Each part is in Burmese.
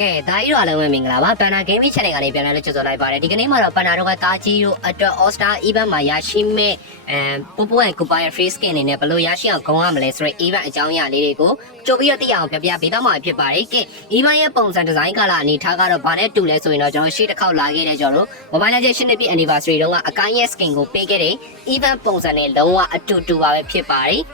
ကဲဒါကြီးတော့လည်းဝင်မင်္ဂလာပါပန်နာ gaming channel ကနေပြန်လာလို့ကြိုဆိုလိုက်ပါတယ်ဒီကနေ့မှာတော့ပန်နာတို့ကတာကြီးတို့အတွက် All Star event မှာရရှိမဲ့ပိုပိုand Kupaya free skin အနေနဲ့ဘယ်လိုရရှိအောင်ဂုဏ်ရမလဲဆိုတဲ့ event အကြောင်းအရာလေးတွေကိုကြိုပြီးတော့သိအောင်ပြပြပေးတော့မှာဖြစ်ပါတယ်ကဲ event ရဲ့ပုံစံဒီဇိုင်းကလာအနေထားကတော့ဗာနဲ့တူလဲဆိုရင်တော့ကျွန်တော်ရှေ့တစ်ခေါက်လာခဲ့တဲ့ကျွန်တော်တို့ Mobile Legends 8နှစ်ပြည့် anniversary တုန်းကအကိုင်းရဲ့ skin ကိုပေးခဲ့တဲ့ event ပုံစံနဲ့လုံးဝအတူပါပဲဖြစ်ပါတယ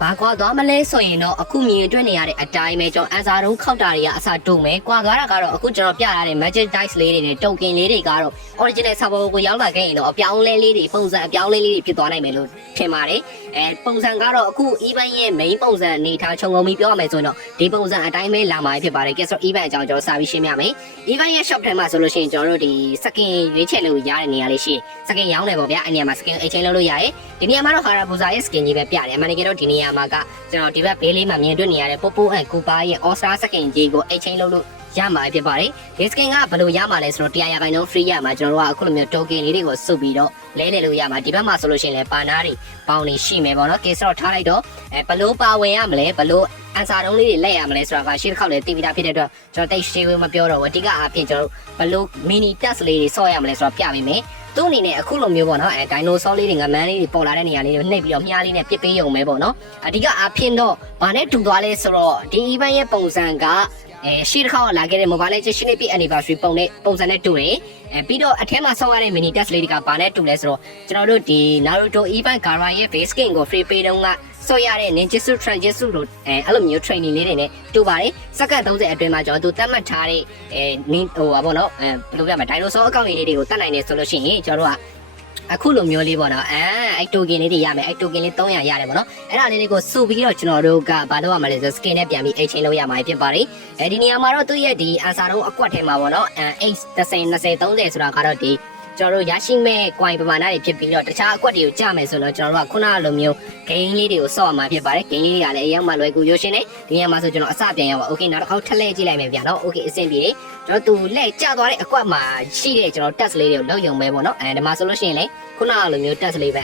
်ဘာကွာသွားမလဲဆိုရင်တော့အခုမြင်တွေ့နေရတဲ့အတိုင်းပဲကျွန်တော်အန်စာတုံးခောက်တာတွေကအစားတုံးမယ်ကွာသွားတာကတော့အခုကျွန်တော်ပြရတဲ့ magic dice လေးတွေနဲ့တုံကင်လေးတွေကတော့ original server ကိုရောက်လာခဲ့ရင်တော့အပြောင်းလဲလေးတွေပုံစံအပြောင်းလဲလေးတွေဖြစ်သွားနိုင်မယ်လို့ထင်ပါတယ်ပုံစံကတော့အခု event ရဲ့ main ပုံစံအနေထားခြုံငုံပြီးပြောရမယ်ဆိုရင်တော့ဒီပုံစံအတိုင်းပဲလာမှာဖြစ်ပါတယ်ကဲဆိုတော့ event အကြောင်းကျွန်တော်စာပြီးရှင်းပြမယ် event ရဲ့ shop ထဲမှာဆိုလို့ရှိရင်ကျွန်တော်တို့ဒီ skin ရွေးချယ်လို့ရတဲ့နေရာလေးရှိ skin ရောင်းတယ်ပေါ့ဗျာအဲ့နေရာမှာ skin exchange လုပ်လို့ရတယ်ဒီနေရာမှာတော့ Harabuza ရဲ့ skin ကြီးပဲပြတယ်အမှန်တကယ်တော့ဒီနေရာမှာကကျွန်တော်ဒီဘက်ဘေးလေးမှာမြင်တွေ့နေရတဲ့ Popo and Kupa ရဲ့ All Star skin ကြီးကို exchange လုပ်လို့ရမှာဖြစ်ပါတယ်ဒီ skin ကဘယ်လိုရမှာလဲဆိုတော့100% free ရမှာကျွန်တော်တို့ကအခုလိုမျိုး token လေးတွေကိုစုပ်ပြီးတော့လဲနေလို့ရမှာဒီဘက်မှာဆိုလို့ရှိရင်လည်းပါနာတွေပေါင်းနေရှိမယ်ပေါ့နော် case တော့ထားလိုက်တော့ဘယ်လိုပါဝင်ရမလဲဘယ်လိုအန်စာတုံးလေးတွေလက်ရမလဲဆိုတာကရှေ့တစ်ခေါက်လည်းသိပြီးသားဖြစ်တဲ့အတွက်ကျွန်တော်တိတ်ရှင်းဝေးမပြောတော့ဘူးအဓိကအားဖြင့်ကျွန်တော်ဘယ်လို mini test လေးတွေဆော့ရမလဲဆိုတာပြပေးမယ်သူ့အနေနဲ့အခုလိုမျိုးပေါ့နော်ဒိုင်နိုဆောလေးတွေငမန်းလေးတွေပေါ်လာတဲ့နေရာလေးတွေနှိပ်ပြီးတော့မြားလေးနဲ့ပစ်ပေးရုံပဲပေါ့နော်အဓိကအားဖြင့်တော့ဘာနဲ့တူသွားလဲဆိုတော့ဒီ event ရဲ့ပုံစံကရှေ့တစ်ခေါက်လာခဲ့တဲ့ Mobile Legends 8နှစ်ပြည့် anniversary ပုံစံနဲ့တူတယ်ပြီးတော့အထက်မှာဆောက်ရတဲ့ mini test လေးတွေကဘာနဲ့တူလဲဆိုတော့ကျွန်တော်တို့ဒီ Naruto event Gaara ရဲ့ base skin ကို free ပေးတော့ကဆော့ရတဲ့ ninjutsu tranjutsu တို့အဲ့လိုမျိုး training လေးတွေနဲ့တူပါတယ်စက္ကန့်30အတွင်းမှာကျွန်တော်တို့သတ်မှတ်ထားတဲ့ဟိုပါပေါ့နော်ဘယ်လိုပြမလဲ dinosaur အကောင့်လေးတွေကိုတတ်နိုင်တယ်ဆိုလို့ရှိရင်ကျွန်တော်တို့ကအခုလိုမျိုးလေးပေါ့နော်အဲ့ token လေးတွေရမယ်အဲ့ token လေး300ရတယ်ပေါ့နော်အဲ့ဒါလေးတွေကိုစုပြီးတော့ကျွန်တော်တို့ကဘာလို့ရမှာလဲဆို skin နဲ့ပြန်ပြီး exchange လုပ်ရမှာဖြစ်ပါတယ်ဒီနေရာမှာတော့သူ့ရဲ့ဒီ answer တော့အကွက်ထဲမှာပေါ့နော်8 30 20 30ဆိုတာကတော့ဒီကျွန်တော်တို့ရရှိမဲ့ coin ပမာဏတွေဖြစ်ပြီးတော့တခြားအကွက်တွေကိုကြမယ်ဆိုတော့ကျွန်တော်တို့ကခုနလိုမျိုး gain လေးတွေကိုဆော့ရမှာဖြစ်ပါတယ် gain လေးတွေကလည်းအရင်မှလွယ်ကူရွှေရှင်းနေဒီနေရာမှာဆိုကျွန်တော်အစပြန်ရပါ okay နောက်တစ်ခေါက်ထပ်လှည့်ကြည့်လိုက်မယ်ဗျာနော် okay အဆင်ပြေတယ်ကျွန်တော်သူလှည့်ကျသွားတဲ့အကွက်မှာရှိတဲ့ကျွန်တော် test လေးတွေကိုလုပ်ရုံပဲပေါ့နော်ဒီမှာဆိုလို့ရှိရင်လေခုနလိုမျိုး test လေးပ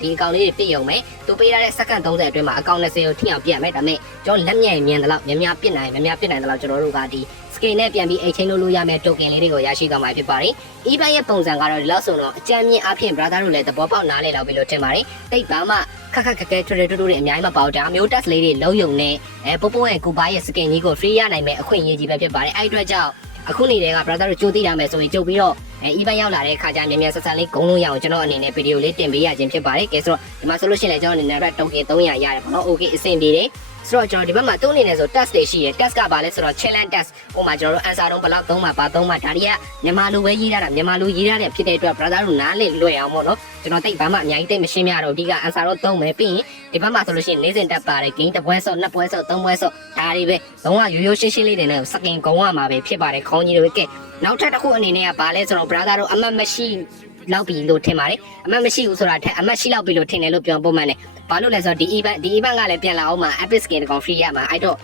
ဲဒီအကောင့်လေးတွေပြည့်ရုံပဲသူပေးရတဲ့စက္ကန့်30အတွင်းမှာအကောင့်20ကိုထိအောင်ပြည့်ရမယ်ဒါပေမဲ့ကျွန်တော်လက်မြင်မြင်တယ်လို့များပြစ်နိုင်တယ်လို့ကျွန်တော်တို့ကဒီ skin နဲ့ပြန်ပြီး exchange လုပ်လို့ရမယ် token လေးတွေကိုရရှိသွားမှာဖြစ်ပါတယ်။ event ရဲ့ပုံစံကတော့ဒီလောက်ဆိုတော့အကြမ်းမြင့်အဖြစ် brother တို့လည်းသဘောပေါက်နားလည်လောက်ပြီလို့ထင်ပါတယ်။တိတ်ဘာမှခက်ခဲထွေတွေအများကြီးမပေါဒါမျိုး test လေးတွေလုံးယုံနဲ့ပိုပိုရဲ့ Kupa ရဲ့ skin ကြီးကို free ရနိုင်မယ်အခွင့်အရေးကြီးပဲဖြစ်ပါတယ်။အဲ့အတွက်ကြောင့်အခုနေတဲ့က brother တို့ကြိုးသိတာမယ်ဆိုရင်ကြုတ်ပြီးတော့event ရောက်လာတဲ့အခါကျမြန်မြန်ဆက်ဆက်လေးဂုံးလို့ရအောင်ကျွန်တော်အနေနဲ့ဗီဒီယိုလေးတင်ပေးရခြင်းဖြစ်ပါတယ်။ကဲဆိုတော့ဒီမှာဆိုလို့ရှိရင်လည်းကျွန်တော်အနေနဲ့ token 300ရတယ်ပေါ့နော်။ okay အဆင်ပြေတယ်။ဆိုတော့ကျွန်တော်ဒီဘက်မှာတုံးနေတယ်ဆို test တွေရှိရယ် test ကဘာလဲဆိုတော့ challenge test ဟိုမှာကျွန်တော်တို့ answer တုံးဘလောက်သုံးမှာပါသုံးမှာဒါတွေကမြန်မာလိုပဲရေးထားတာမြန်မာလိုရေးထားတဲ့ဖြစ်တဲ့အတွက် brother တို့နားလေလွယ်အောင်ပေါ့နော်ကျွန်တော်တိတ်ဘာမှအများကြီးတိတ်မရှင်းပြတော့အဓိက answer တော့သုံးမယ်ပြီးရင်ဒီဘက်မှာဆိုလို့ရှိရင်နေစဉ်တက်ပါတယ် game တစ်ပွဲဆော့နှစ်ပွဲဆော့သုံးပွဲဆော့ဒါတွေပဲလုံးဝရိုးရှင်းရှင်းလေးတွေနဲ့စကင်ကုံရမှာပဲဖြစ်ပါတယ်ခေါင်းကြီးတွေကဲနောက်ထပ်တစ်ခုအနေနဲ့ကဘာလဲဆိုတော့ brother တို့အမှတ်မရှိလောက်ပြီလို့ထင်ပါတယ်အမှတ်မရှိဘူးဆိုတာထက်အမှတ်ရှိလောက်ပြီလို့ထင်တယ်လို့ပြောပုံမှန်တယ်ဘာလို့လဲဆိုတော့ဒီ event ကလည်းပြန်လာအောင်မှာ epic skin တကောင် free ရမှာအဲ့တော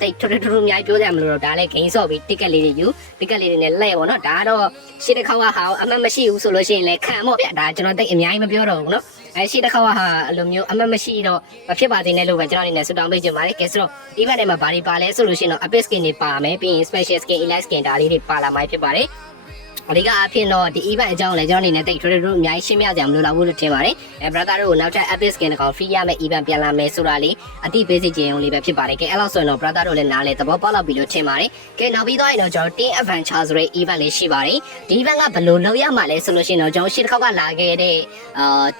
့တိတ်ထထအများကြီးပြောကြမလို့တော့ဒါလည်း gain ဆော့ပြီး ticket လေးတွေယူ ticket လေးတွေနဲ့လဲပေါ့နော်ဒါကတော့ရှေ့တစ်ခေါက်ကဟာအမှတ်မရှိဘူးဆိုလို့ရှိရင်လည်းခံပေါ့ဗျဒါကျွန်တော်တိတ်အများကြီးမပြောတော့ဘူးနော်ရှေ့တစ်ခေါက်ကဟာအလိုမျိုးအမှတ်မရှိတော့မဖြစ်ပါသေးနဲ့လို့ပဲကျွန်တော်အနေနဲ့ဆူတောင်းပေးချင်ပါတယ်ကဲဆိုတော့ event ထဲမှာဘာတွေပါလဲဆိုလို့ရှိရင်တော့ epic skin တွေပါမယ်ပြီးရင် special skin elite skin ဒါလေးတွေပါလာမှာဖြစ်ပါတယ်အဓိကအဖြစ်တော့ဒီ event အကြောင်းလည်းကျွန်တော်အနေနဲ့တိတ်ထွေထွေအများကြီးရှင်းပြကြမလို့တော့ဘူးလို့ထင်ပါတယ်brother တို့နောက်ထပ် epic skin တကောင် free ရမယ့် event ပြန်လာမယ်ဆိုတာလေးအတိပေးစီခြင်းုံလေးပဲဖြစ်ပါတယ်ကဲအဲ့လောက်ဆိုရင်တော့ brother တို့လည်းနားလေသဘောပေါက်လောက်ပြီလို့ထင်ပါတယ်ကဲနောက်ပြီးတော့ရင်တော့ကျွန်တော် team adventure ဆိုတဲ့ event လေးရှိပါတယ်ဒီ event ကဘယ်လိုလုပ်ရမှာလဲဆိုလို့ရှိရင်တော့ကျွန်တော်ရှေ့တစ်ခေါက်ကလာခဲ့တဲ့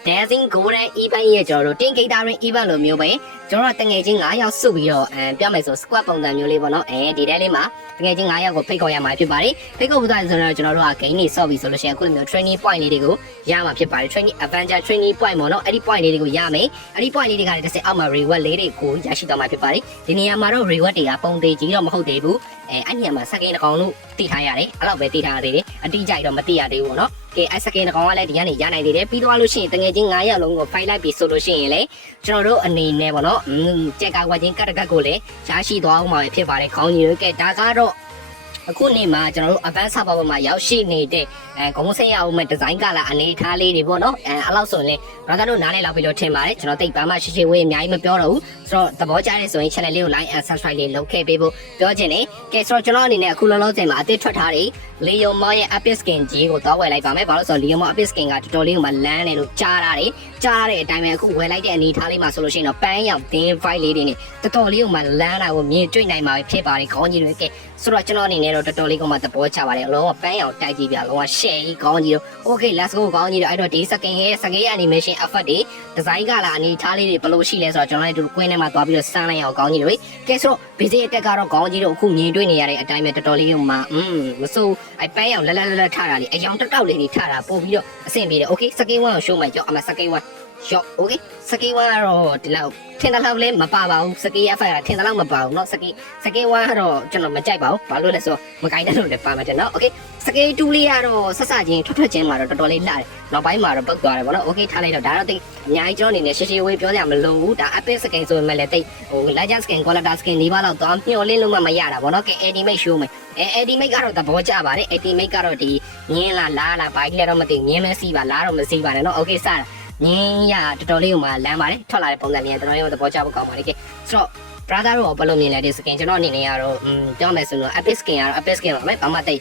dancing golden event ရဲ့ကျွန်တော်တို့ team gathering event လိုမျိုးပဲကျွန်တော်တငယ်ချင်း9ယောက်စုပြီးတော့ပြောမယ်ဆို squad ပုံစံမျိုးလေးပေါ့နော်ဒီတဲလေးမှာတငယ်ချင်း9ယောက်ကိုဖိတ်ခေါ်ရမှာဖြစ်ပါတယ်ဖိတ်ခေါ်ဖို့ဆိုတော့ကျွန်တော်တို့က game တွေဆော့ပြီးဆိုလို့ရှိရင်အခုလိုမျိုး training point လေးတွေကိုရမှာဖြစ်ပါတယ် training adventure training point ပေါ့နော်အဲ့ဒီ point လေးတွေကိုရမယ်အဲ့ဒီ point လေးတွေကလည်းတစ်စက်အောက်မှာ reward လေးတွေကိုရရှိသွားမှာဖြစ်ပါတယ်ဒီနေရာမှာတော့ reward တွေကပုံသေးကြီးတော့မဟုတ်သေးဘူးအဲ့ညမှာစကင်တကောင်လို့တည်ထားရတယ်အဲ့လောက်ပဲတည်ထားရသေးတယ်အတိအကျတော့မတည်ရသေးဘူးပေါ့နော်ကဲအဲ့စကင်တကောင်ကလည်းဒီကနေရနိုင်သေးတယ်ပြီးတော့လို့ရှိရင်တငယ်ချင်း9ယောက်လုံးကို fight လိုက်ပြီးဆိုလို့ရှိရင်လေကျွန်တော်တို့အနေနဲ့ပေါ့နော်ကြက်ကဝက်ချင်းကတ်တကတ်ကိုလည်းရရှိသွားအောင်မှာဖြစ်ပါတယ်ခေါင်းကြီးတွေကဲဒါကတော့ အခုနေ့မှာကျွန်တော်တို့ advanced server ပေါ်မှာရောက်ရှိနေတဲ့ဂုံးစိမ်းရအောင်မဲ့ design color အနေထားလေးတွေပေါ့နော်အဲ့လောက်ဆိုရင် brother တို့နားလည်လောက်ပြီလို့ထင်ပါတယ်ကျွန်တော်တိတ်ပါမှရှိရှိဝေးအများကြီးမပြောတော့ဘူးဆိုတော့သဘောကျတဲ့ဆိုရင် channel လေးကို like and subscribe လေးလုပ်ခဲ့ပေးဖို့ပြောချင်တယ်ကဲဆိုတော့ကျွန်တော်အနေနဲ့အခုလောလောဆယ်မှာအသစ်ထွက်ထားတဲ့ Leo Mo ရဲ့ epic skin ကြီးကိုတော့ဝယ်လိုက်ပါမယ်ဘာလို့ဆိုတော့ Leo Mo epic skin ကတော်တော်လေးကိုမှလမ်းတယ်လို့ကြားရတယ်ကြားရတဲ့အတိုင်းပဲအခုဝယ်လိုက်တဲ့အနေထားလေးမှာဆိုလို့ရှိရင်တော့ပန်းရောင် thin vibe လေးတွေနဲ့တော်တော်လေးကိုမှလမ်းတာကိုမြင်တွေ့နိုင်မှာဖြစ်ပါတယ်ခေါင်းကြီးတွေကဲဆိုတော့ကျွန်တော်အနေနဲ့တော့တော်တော်လေးကိုမှသဘောကျပါတယ်အလုံးကပန်းရောင်တိုက်ကြီးပြအလုံးက share ကြီးခေါင်းကြီးတို့ okay let's go ခေါင်းကြီးတို့အဲ့တော့ဒီ skin ရဲ့ animation effect တွေ design ကလာအနေထားလေးတွေဘယ်လိုရှိလဲဆိုတော့ကျွန်တော်တို့ queen ထဲမှာသွားပြီးတော့စမ်းလိုက်အောင်ခေါင်းကြီးတို့ကဲဆိုတော့ basic attack ကတော့ခေါင်းကြီးတို့အခုမြင်တွေ့နေရတဲ့အတိုင်းပဲတော်တော်လေးကိုမှမစိုးအဲ့ပန်းရောင်လက်ထတာလေးအယောင်တောက်လေးတွေထတာပို့ပြီးတော့အဆင်ပြေတယ် okay skin 1ကို show မှာကြောက်အမ skin 1ရော့ okay စကေး1ကတော့ဒီလောက်ထင်တဲ့လောက်လည်းမပါပါဘူးစကေး F5 ကထင်တဲ့လောက်မပါဘူးเนาะစကေး1ကတော့ကျွန်တော်မကြိုက်ပါဘူးဘာလို့လဲဆိုတော့မကိုင်းတဲ့လို့လည်းပါမှာတယ်เนาะ okay စကေး2လေးကတော့ဆက်စချင်းထွက်ချင်းမှာတော့တော်တော်လေးလှတယ်နောက်ပိုင်းမှာတော့ပုတ်သွားတယ်ဗောနော် okay ထားလိုက်တော့ဒါတော့တိတ်အများကြီးကျွန်တော်အနေနဲ့ရှေ့ရှေ့ဝေးပြောကြမလို့ဘူးဒါ epic skin ဆိုပေမဲ့လည်းတိတ်legend skin quality skin ဒီပါတော့သွားမျှော်လင့်လို့မရတာဗောနော်ကဲ ultimate show မယ်ultimate ကတော့သဘောကျပါတယ် ultimate ကတော့ဒီငင်းလားလားဘာကြီးလဲတော့မသိငင်းမဲစီးပါလားတော့မစီးပါနဲ့เนาะ okay စတာငင်းရတော်တော်လေးကိုမှလမ်းပါတယ်ထွက်လာတဲ့ပုံစံလေးကတော်တော်လေးသဘောကျဖို့ကောင်းပါတယ်ကဲဆိုတော့ brother တို့ဘယ်လိုမြင်လဲဒီ skin ကျွန်တော်အနေနဲ့ကတော့ပြောမယ်ဆိုတော့ epic skin ကတော့ epic skin ပါမယ်ဘာမှတိတ်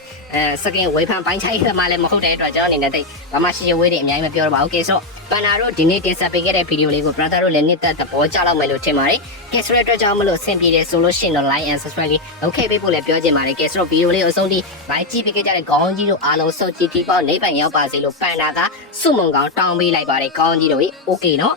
skin ဝေဖန်ပိုင်းခြားရေးမှလည်းမဟုတ်တဲ့အတွက်ကျွန်တော်အနေနဲ့တိတ်ဘာမှရှိရဝေးတွေအများကြီးမပြောတော့ပါဘူးကဲဆိုတော့ပန်နာတို့ဒီနေ့တင်ဆက်ပေးခဲ့တဲ့ဗီဒီယိုလေးကို brother တို့လည်းနှစ်သက်သဘောကျလောက်မယ်လို့ထင်ပါတယ်ကဲဆိုတဲ့အတွက်ကြောင့်မလို့ဆင်ပြေတယ်ဆိုလို့ရှိရင်တော့ like and subscribe လေးလုပ်ခဲ့ပေးဖို့လည်းပြောချင်ပါတယ်ကဲဆိုတော့ဗီဒီယိုလေးကိုအဆုံးထိ like ကြည့်ပေးခဲ့ကြတဲ့ခေါင်းကြီးတို့အားလုံးစောကြည့်တီးပေါနိဗ္ဗာန်ရောက်ပါစေလို့ပန်နာကစုမုံကောင်တောင်းပေးလိုက်ပါတယ်ခေါင်းကြီးတို့ okay နော်